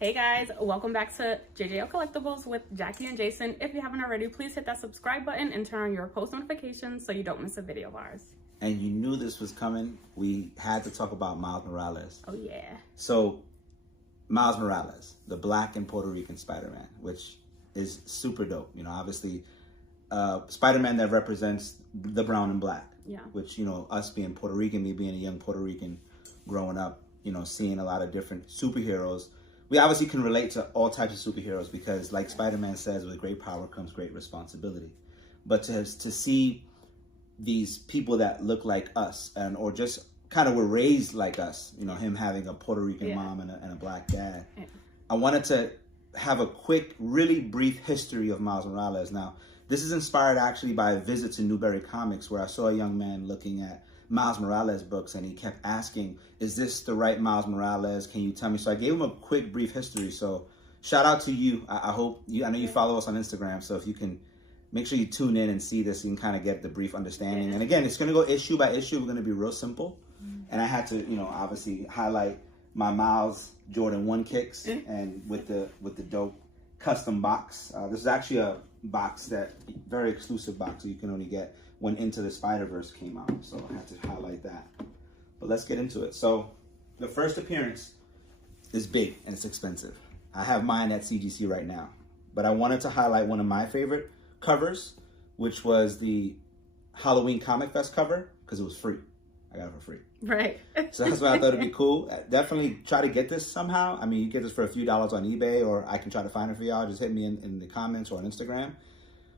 Hey guys, welcome back to JJL Collectibles with Jackie and Jason. If you haven't already, please hit that subscribe button and turn on your post notifications so you don't miss a video of ours. And you knew this was coming. We had to talk about Miles Morales. Oh yeah. So, Miles Morales, the Black and Puerto Rican Spider-Man, which is super dope. You know, obviously, Spider-Man that represents the brown and black. Yeah. Which, you know, us being Puerto Rican, me being a young Puerto Rican growing up, you know, seeing a lot of different superheroes. We obviously can relate to all types of superheroes because, like Spider-Man says, with great power comes great responsibility. But to see these people that look like us or just kind of were raised like us, you know, him having a Puerto Rican mom and a black dad. Yeah. I wanted to have a quick, really brief history of Miles Morales. Now, this is inspired actually by a visit to Newbury Comics where I saw a young man looking at Miles Morales books and he kept asking, is this the right Miles Morales? Can you tell me? So I gave him a quick, brief history. So shout out to you. I hope you, I know you follow us on Instagram. So if you can make sure you tune in and see this, you can kind of get the brief understanding. And again, it's going to go issue by issue. We're going to be real simple. And I had to, you know, obviously highlight my Miles Jordan 1 kicks and with the dope custom box. This is actually a box that very exclusive box that you can only get when Into the Spider-Verse came out. So I had to highlight that. But let's get into it. So the first appearance is big and it's expensive. I have mine at CGC right now. But I wanted to highlight one of my favorite covers, which was the Halloween Comic Fest cover, because it was free. I got it for free. Right. So that's why I thought it'd be cool. Definitely try to get this somehow. I mean, you get this for a few dollars on eBay, or I can try to find it for y'all. Just hit me in the comments or on Instagram.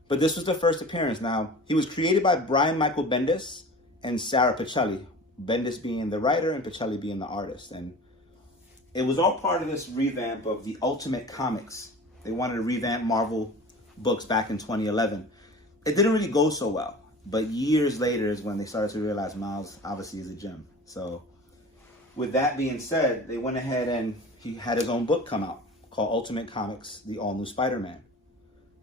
But this was the first appearance. Now, he was created by Brian Michael Bendis and Sarah Pichelli. Bendis being the writer and Pichelli being the artist. And it was all part of this revamp of the Ultimate Comics. They wanted to revamp Marvel books back in 2011. It didn't really go so well. But years later is when they started to realize Miles obviously is a gem. So with that being said, they went ahead and he had his own book come out called Ultimate Comics, The All New Spider-Man.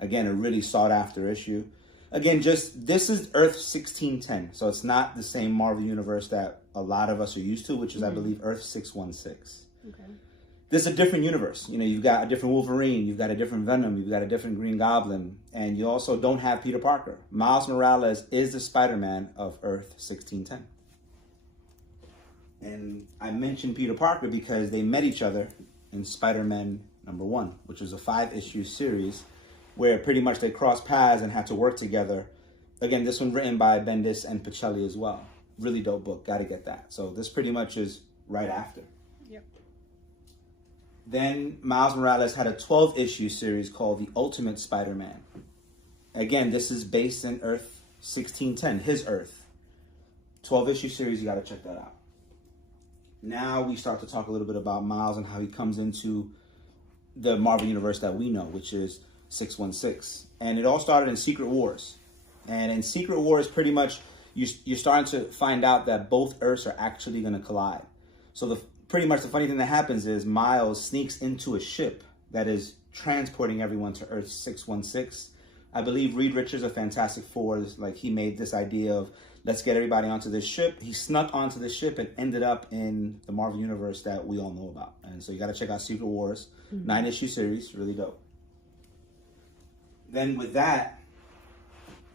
Again, a really sought after issue. Again, just this is Earth 1610. So it's not the same Marvel universe that a lot of us are used to, which is, I believe, Earth 616. Okay. This is a different universe. You know, you've got a different Wolverine, you've got a different Venom, you've got a different Green Goblin, and you also don't have Peter Parker. Miles Morales is the Spider-Man of Earth 1610. And I mentioned Peter Parker because they met each other in Spider-Man #1, which was a 5-issue series where pretty much they crossed paths and had to work together. Again, this one written by Bendis and Pichelli as well. Really dope book, gotta get that. So this pretty much is right after. Yep. Then Miles Morales had a 12-issue series called The Ultimate Spider-Man. Again, this is based in Earth 1610, his Earth. 12-issue series, you gotta check that out. Now we start to talk a little bit about Miles and how he comes into the Marvel Universe that we know, which is 616. And it all started in Secret Wars. And in Secret Wars, pretty much, you're starting to find out that both Earths are actually going to collide. So pretty much the funny thing that happens is Miles sneaks into a ship that is transporting everyone to Earth 616. I believe Reed Richards of Fantastic Four, like he made this idea of, let's get everybody onto this ship. He snuck onto the ship and ended up in the Marvel Universe that we all know about. And so you got to check out Secret Wars, 9-issue series, really dope. Then with that,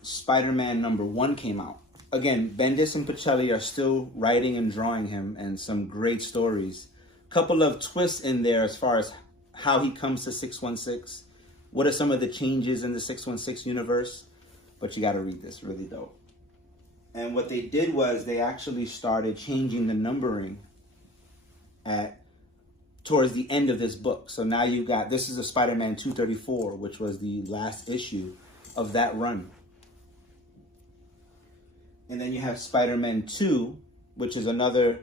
Spider-Man #1 came out. Again, Bendis and Pichelli are still writing and drawing him and some great stories. Couple of twists in there as far as how he comes to 616. What are some of the changes in the 616 universe? But you got to read this, really dope. And what they did was they actually started changing the numbering towards the end of this book. So now you've got, this is a Spider-Man 234, which was the last issue of that run. And then you have Spider-Man 2, which is another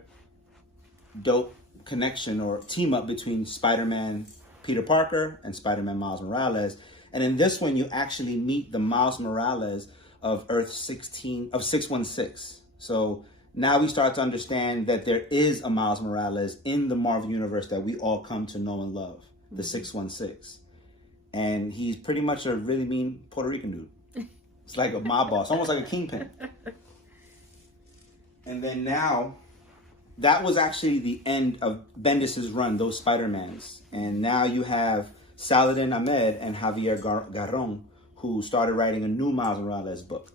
dope connection or team up between Spider-Man Peter Parker and Spider-Man Miles Morales. And in this one, you actually meet the Miles Morales of Earth 616. So now we start to understand that there is a Miles Morales in the Marvel Universe that we all come to know and love, the 616. And he's pretty much a really mean Puerto Rican dude. It's like a mob boss, almost like a kingpin. And then now that was actually the end of Bendis's run, those Spider-Mans. And now you have Saladin Ahmed and Javier Garron, who started writing a new Miles Morales book.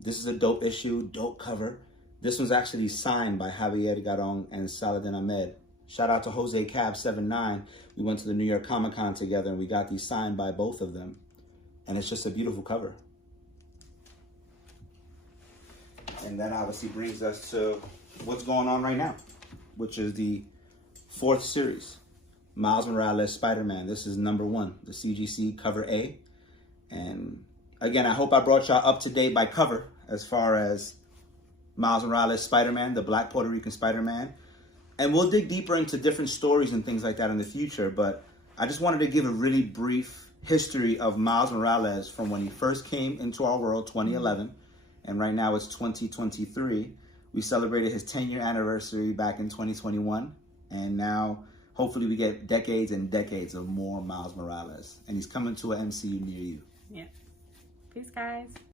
This is a dope issue, dope cover. This one's actually signed by Javier Garron and Saladin Ahmed. Shout out to Jose Cab 79. We went to the New York Comic Con together and we got these signed by both of them. And it's just a beautiful cover. And that obviously brings us to what's going on right now, which is the 4th series, Miles Morales Spider-Man. This is number 1, the CGC cover A. And again, I hope I brought y'all up to date by cover as far as Miles Morales Spider-Man, the Black Puerto Rican Spider-Man. And we'll dig deeper into different stories and things like that in the future. But I just wanted to give a really brief history of Miles Morales from when he first came into our world, 2011. And right now it's 2023. We celebrated his 10-year anniversary back in 2021. And now, hopefully, we get decades and decades of more Miles Morales. And he's coming to an MCU near you. Yeah. Peace, guys.